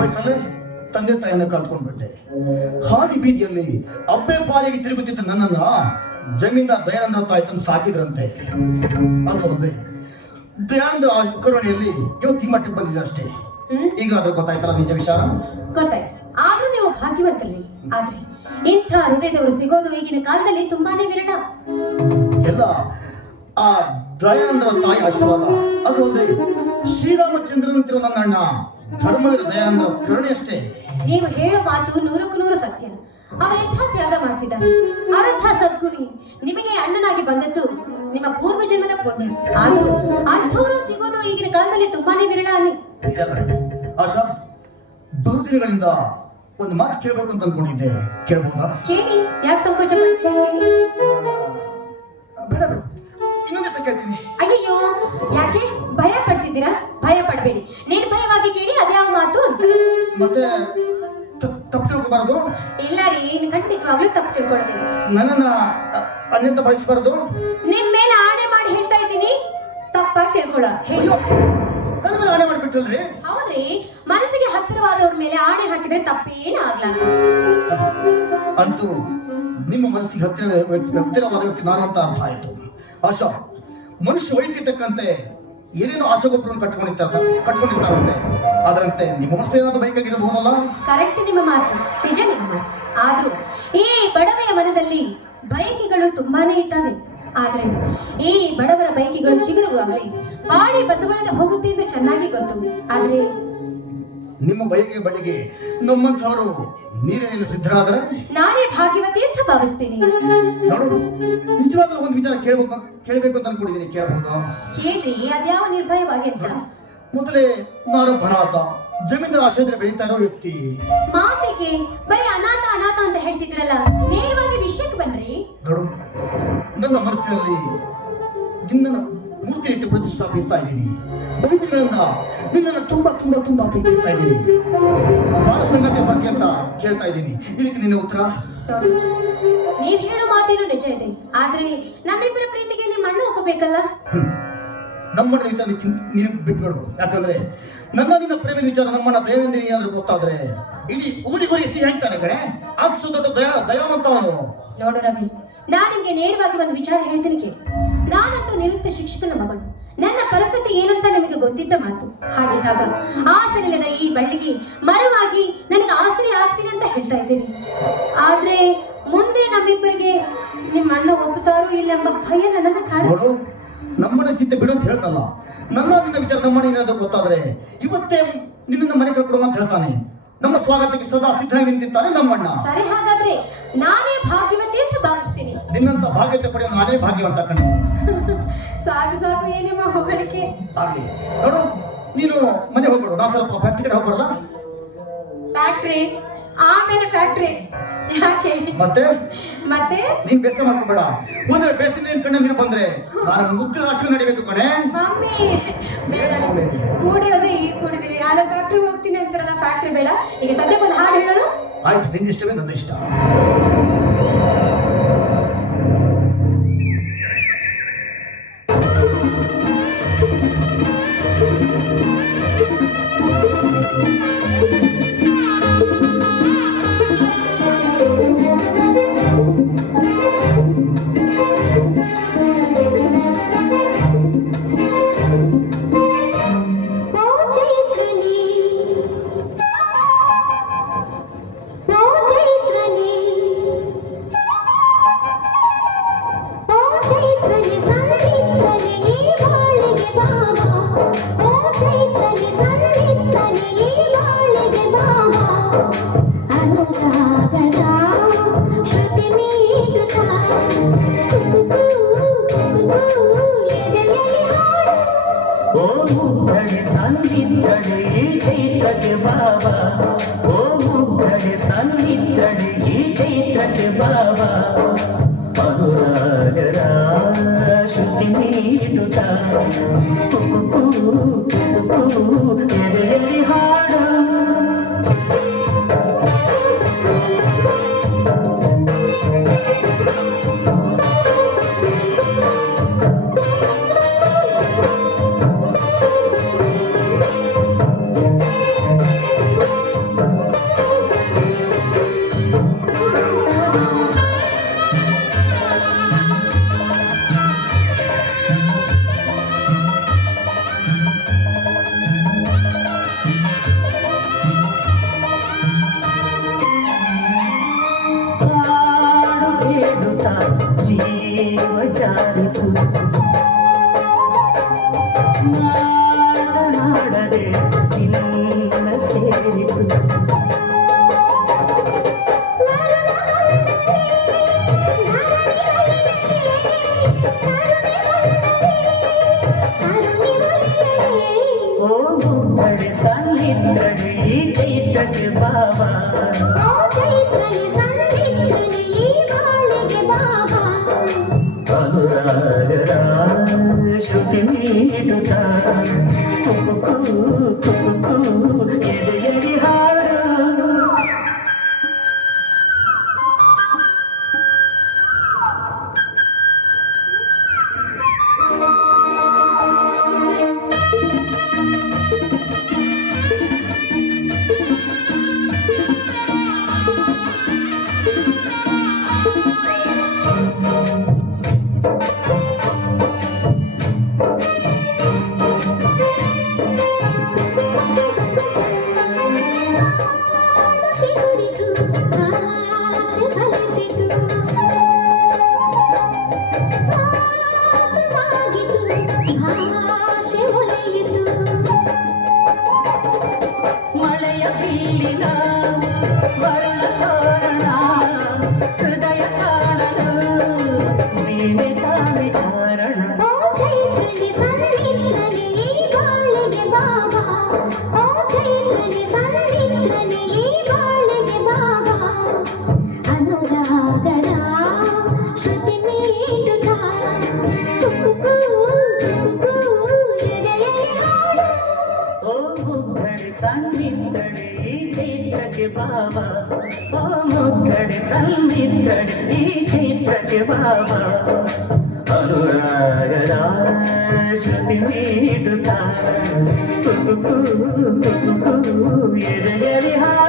ವಯಸ್ಸಲ್ಲೇ ತಂದೆ ತಾಯಿಯನ್ನ ಕಳ್ಕೊಂಡ್ಬಿಟ್ಟೆ. ಹಾದಿ ಬೀದಿಯಲ್ಲಿ ಅಬ್ಬೆ ಪಾಲಿಗೆ ತಿರುಗುತ್ತಿದ್ದ ನನ್ನನ್ನ ಜಮೀನ್ದಾರ್ ದಯಾನಂದ್ರ ತಾಯಿ ತಂದು ಸಾಕಿದ್ರಂತೆ. ಅದು ಒಂದೇ ದಯಾನಂದ್ರ ಕರುಣೆಯಲ್ಲಿ ಇವತ್ತು ಈ ಮಟ್ಟಕ್ಕೆ ಬಂದಿದೆ ಅಷ್ಟೇ. ಈಗ ಅದ್ರ ಗೊತ್ತಾಯ್ತಲ್ಲ ನಿಜ ವಿಚಾರ. ಗೊತ್ತಾಯ್ತು. ಆದ್ರೂ ನೀವು ಭಾಗ್ಯವಂತರೇ. ಆದ್ರೆ ಇಂಥ ಹೃದಯದವರು ಸಿಗೋದು ಈಗಿನ ಕಾಲದಲ್ಲಿ ತುಂಬಾನೇ ವಿರಳ. ಎಲ್ಲ ಆ ದಯಾನಂದ್ರ ತಾಯಿ ಆಶೀರ್ವಾದ. ಅದು ಒಂದೇ ಶ್ರೀರಾಮಚಂದ್ರನಂತಿರೋ ನನ್ನ ಅಣ್ಣ ಧರ್ಮವೀರ ದಯಾನಂದ್ರ ಕರುಣೆ ಅಷ್ಟೇ. ನೀವು ಹೇಳೋ ಮಾತು 100ಕ್ಕೆ 100 ಸತ್ಯ. ಅವರೆಂಥ ತ್ಯಾಗ ಮಾಡ್ತಿದ್ದಾರೆ. ಅವರಂಥ ಸದ್ಗುಣಿ ನಿಮಗೆ ಅಣ್ಣನಾಗಿ ಬಂದದ್ದು ನಿಮ್ಮ ಪೂರ್ವ ಜನ್ಮದ ಪುಣ್ಯ. ಆದ್ರೂ ಅಂಥವರು ಸಿಗೋದು ಈಗಿನ ಕಾಲದಲ್ಲಿ ತುಂಬಾನೇ ವಿರಳ ಅಲ್ಲಿ. ಆಶಾ, ಬಹುದಿನಗಳಿಂದ ಒಂದು ಮಾತು ಕೇಳಬೇಕು ಅಂತ ಅನ್ಕೊಂಡಿದ್ದೆ, ಕೇಳಬಹುದಾ? ಕೇಳಿ, ಯಾಕೆ ಸಂಕೋಚ ಪಡ್ತೀರಿ? ಬೇಡ ಬೇಡ, ಇನ್ನೊಂದು ದಿವಸ ಕೇಳ್ತೀನಿ. ಅಯ್ಯಯ್ಯೋ, ಯಾಕೆ ಭಯ ಪಡ್ತಿದ್ದೀರಾ? ಭಯ ಪಡಬೇಡಿ, ನಿರ್ಭಯವಾಗಿ ಕೇಳಿ ಅದ್ಯಾವ ಮಾತು ಅಂತ. ಮತ್ತೆ ತಪ್ಪು ತಿಳ್ಕೊಬಾರದು. ಇಲ್ಲ ರೀ, ಖಂಡಿತವಾಗ್ಲೂ ತಪ್ಪು ತಿಳ್ಕೊಳ್ಳೋದಿಲ್ಲ. ನನ್ನನ್ನ ಅನ್ಯಂತ ಬಯಸಬಾರದು. ನಿಮ್ ಮೇಲೆ ಆಣೆ ಮಾಡಿ ಹೇಳ್ತಾ ಇದ್ದೀನಿ, ತಪ್ಪಾಗಿ ತಿಳ್ಕೊಳ್ಳ. ಅಯ್ಯೋ, ನನ್ನ ಮೇಲೆ ಆಣೆ ಮಾಡಿಬಿಟ್ಟಲ್ರಿ. ಹೌದ್ರಿ, ಮನಸ್ಸಿಗೆ ಹತ್ತಿರವಾದವ್ರ ಮೇಲೆ ಆಣೆ ಹಾಕಿದ್ರೆ ತಪ್ಪೇನು ಆಗ್ಲ. ಅಂತೂ ನಿಮ್ಮ ಮನಸ್ಸಿಗೆ ಹತ್ತಿರವಾದ ವ್ಯಕ್ತಿ ನಾನು ಅಂತ ಅರ್ಥ ಆಯ್ತು. ಆಶಾ, ಮನುಷ್ಯ ವಯಸ್ಸಿದ್ದಕ್ಕಂತೆ ಏನೇನು ಆಶಾಗೋಪುರವನ್ನು ಕಟ್ಕೊಂಡಿರ್ತಾರಂತೆ. ಅದರಂತೆ ನಿಮ್ಮ ಮನಸ್ಸು ಏನಾದ್ರು ಬೇಕಾಗಿರಬಹುದಲ್ಲ? ಕರೆಕ್ಟ್, ನಿಮ್ಮ ಮಾತು ನಿಜ, ನಿಮ್ಮ ಮಾತು. ಆದ್ರೂ ಈ ಬಡವೆಯ ಮನದಲ್ಲಿ ಬಯಕೆಗಳು ತುಂಬಾನೇ ಇದ್ದಾವೆ. ಆದ್ರೆ ಈ ಬಡವರ ಬಯಕೆಗಳು ಚಿಗುರುವಾಗಲಿ ಬಾಡಿ ಬಸವಳದ ಹೋಗುತ್ತೆ ಎಂದು ಚೆನ್ನಾಗಿ ಗೊತ್ತು. ಆದ್ರೆ ನಿಮ್ಮ ಬಯಕೆ ಬಳಿಗೆ ನಮ್ಮಂಥವರು ನೀರೇನು ಸಿದ್ಧರಾದರೆ ನಾನೇ ಭಾಗ್ಯವತಿ ಅಂತ ಭಾವಿಸ್ತೀನಿ. ನೋಡು, ನಿಜವಾಗ್ಲೂ ಒಂದು ವಿಚಾರ ಕೇಳಬೇಕು ಅಂತ ಅನ್ಕೊಂಡಿದ್ದೀನಿ. ಕೇಳಬಹುದಾ? ಕೇಳ್ರಿ, ಅದ್ಯಾವ ನಿರ್ಭಯವಾಗಿ ಅಂತ. ಮೊದಲೇ ನಾನು ಅನಾಥ, ಜಮೀನ್ದಾರ ಆಶ್ರಯದಲ್ಲಿ ಬೆಳೀತಾ ಇರೋ ವ್ಯಕ್ತಿ. ಮಾತಿಗೆ ಬರೀ ಅನಾಥ ಅನಾಥ ಅಂತ ಹೇಳ್ತಿದ್ರಲ್ಲ, ನೇರವಾಗಿ ವಿಷಯಕ್ಕೆ ಬನ್ರಿ. ನೋಡು, ನನ್ನ ಮನಸ್ಸಿನಲ್ಲಿ ನಿನ್ನನ್ನು ಮೂರ್ತಿ ಇಟ್ಟು ಪ್ರತಿಷ್ಠಾಪಿಸ್ತಾ ಇದ್ದೀನಿ. ಬಹುದಿನಗಳಿಂದ ನಿನ್ನನ್ನು ತುಂಬಾ ತುಂಬಾ ತುಂಬಾ ಪ್ರೀತಿಸ್ತಾ ಇದ್ದೀನಿ. ಬಾಳ ಸಂಗತಿ ಬಗ್ಗೆ ಅಂತ ಕೇಳ್ತಾ ಇದ್ದೀನಿ. ಇದಕ್ಕೆ ನಿನ್ನ ಉತ್ತರ? ನೀವ್ ಹೇಳೋ ಮಾತೇನು ನಿಜ ಇದೆ. ಆದ್ರೆ ನಮ್ಮಿಬ್ಬರ ಪ್ರೀತಿಗೆ ನಿಮ್ಮ ಅಣ್ಣ ಒಪ್ಪಬೇಕಲ್ಲ. ನಮ್ಮಣ್ಣ ವಿಚಾರ ನೀನು ಬಿಟ್ಬಿಡು. ಯಾಕಂದ್ರೆ ನಿನ್ನ ಪ್ರೇಮದ ವಿಚಾರ ನಮ್ಮಣ್ಣ ದಯಾನಂದಿನಿ ಏನಾದ್ರೂ ಗೊತ್ತಾದ್ರೆ ಇಡೀ ಊರಿಗೋರಿ ಸಿಹಿ ಹಾಕ್ತಾನೆ ಕಣೆ. ಆಗ್ಸು ದೊಡ್ಡ ದಯಾವಂತವನು. ನೋಡು ರವಿ, ನಾನು ನಿಮ್ಗೆ ನೇರವಾಗಿ ಒಂದು ವಿಚಾರ ಹೇಳ್ತೀನಿ ಕೇಳಿ. ನಾನಂತೂ ನಿವೃತ್ತ ಶಿಕ್ಷಕನ ಮಗಳು. ನನ್ನ ಪರಿಸ್ಥಿತಿ ಏನಂತ ನಿಮಗೆ ಗೊತ್ತಿದ್ದ ಮಾತು. ಹಾಗಿದ್ದಾಗ ಆಸರಿಲ್ಲದ ಈ ಬಳ್ಳಿಗೆ ಮರವಾಗಿ ನನಗೆ ಆಸರೆ ಆಗ್ತೀನಿ ಅಂತ ಹೇಳ್ತಾ ಇದ್ದೀನಿ. ಆದ್ರೆ ಮುಂದೆ ನಮ್ಮಿಬ್ಬರಿಗೆ ನಿಮ್ಮ ಅಣ್ಣ ಒಪ್ಪುತ್ತಾರೋ ಇಲ್ಲ ಎಂಬ ಭಯ ನನ್ನನ್ನು ಕಾಡುತ್ತೆ. ನಮ್ಮನ್ನ ಚಿಂತೆ ಬಿಡು ಅಂತ ಹೇಳ್ತಲ್ಲ. ನಿನ್ನ ವಿಚಾರ ನಮ್ಮನ್ನ ಏನಾದ್ರು ಗೊತ್ತಾದ್ರೆ ಇವತ್ತೇ ನಿನ್ನ ಮನೆ ಕಳ್ಕೊಡು ಅಂತ ಹೇಳ್ತಾನೆ. ನಮ್ಮ ಸ್ವಾಗತಕ್ಕೆ ಸದಾ ಸಿದ್ಧನಾಗಿ ನಿಂತಿರ್ತಾನೆ ನಮ್ಮಣ್ಣ. ಸರಿ, ಹಾಗಾದ್ರೆ ನಾನೇ ಭಾಗ್ಯವತಿ ಅಂತ ಭಾವಿಸ್ತೀನಿ. ನಿನ್ನಂತ ಭಾಗ್ಯತೆ ಪಡೆಯೋ ನಾನೇ ಭಾಗ್ಯವಂತ ಕಣೆ. ಸಾಕು ಸಾಕು, ಏನಿಮ್ಮ ಹೊಗಳಿಕೆ. ಆಗ್ಲಿ ನೋಡು, ನೀನು ಮನೆ ಹೋಗ್ಬಿಡು. ನಾ ಸ್ವಲ್ಪ ಫ್ಯಾಕ್ಟ್ರಿ ಕಡೆ ಹೋಗ್ಬರಲ್ಲ. ಫ್ಯಾಕ್ಟ್ರಿ ಆಮೇಲೆ ಫ್ಯಾಕ್ಟ್ರಿ ಯಾಕೆ? ಮತ್ತೆ ನೀನ್ ಬೇಸರ ಮಾಡ್ಕೋಬೇಡ. ಒಂದ್ರೆ ಬೇಸಿನ ಕಣ್ಣ ನೀರು ಬಂದ್ರೆ ನಾನು ಮುದ್ದು ರಾಶಿ ನಡಿಬೇಕು ಕಣೆ. ಮಮ್ಮಿ ಬೇಡ, ಕೂಡಿರೋದೇ ಈಗ ಕೂಡಿದೀವಿ. ಆಗ ಫ್ಯಾಕ್ಟ್ರಿ ಹೋಗ್ತೀನಿ ಅಂತಾರಲ್ಲ, ಫ್ಯಾಕ್ಟ್ರಿ ಬೇಡ. ಈಗ ಸದ್ಯಕ್ಕೆ ಒಂದು ಹಾಡು ಹೇಳೋಣ. ಆಯ್ತು, ನಿನ್ನ ಇಷ್ಟವೇ ನನ್ನ ಇಷ್ಟ. ಚೈತ್ರಕ್ಕೆ ಬಾಬಾ, ಓ ಮುಗ್ಧಗೆ ಸಂಗೀತಡಿ ಈ ಚೈತ್ರಕ್ಕೆ ಬಾಬಾ, ಅನುರಾಗರ ಶ್ರುತಿ ನೀಡುತ್ತ ಎದೆಯಲ್ಲಿ ಹಾಡು. ಜೀವ ಜಾರಿತು ಮಾತನಾಡದೆ ನಿನ್ನ ಸೇರಿತು ಓ ಮುಗ್ಧಡೆ ಸನ್ನಿಧಡೆ ಈ ಚೈತ್ರಕ್ಕೆ ಬಾಬಾ ಅನುರಾಗದ ಶ್ರುತಿ ನೀಡುತ್ತ ಕುಪುಕು ಕುಪುಕು ಎದೆಯಲಿ ಹಾಡು ಮಳೆಯ ಬೀಳಿನ ಬರಲ ಕಾರಣ ಹೃದಯ ಕಾಣಲು ನೀನೆ ತಾನೆ ಕಾರಣ ಅನುರಾಗದ ಶ್ರುತಿ ನೀಡುತ್ತ ಓ ಮುಗ್ಧಡೆ ಸನ್ನಿಧಡೆ ಈ ಚೈತ್ರಕ್ಕೆ ಬಾಬಾ ಓ ಮುಗ್ಧಡೆ ಸನ್ನಿಧಡೆ ಈ ಚೈತ್ರಕ್ಕೆ ಬಾಬಾ ಅನುರಾಗದ ಶ್ರುತಿ ನೀಡುತ್ತ ತುಕುಕು ತುಕುಕು ಎದೆಯಲಿ ಹಾಡು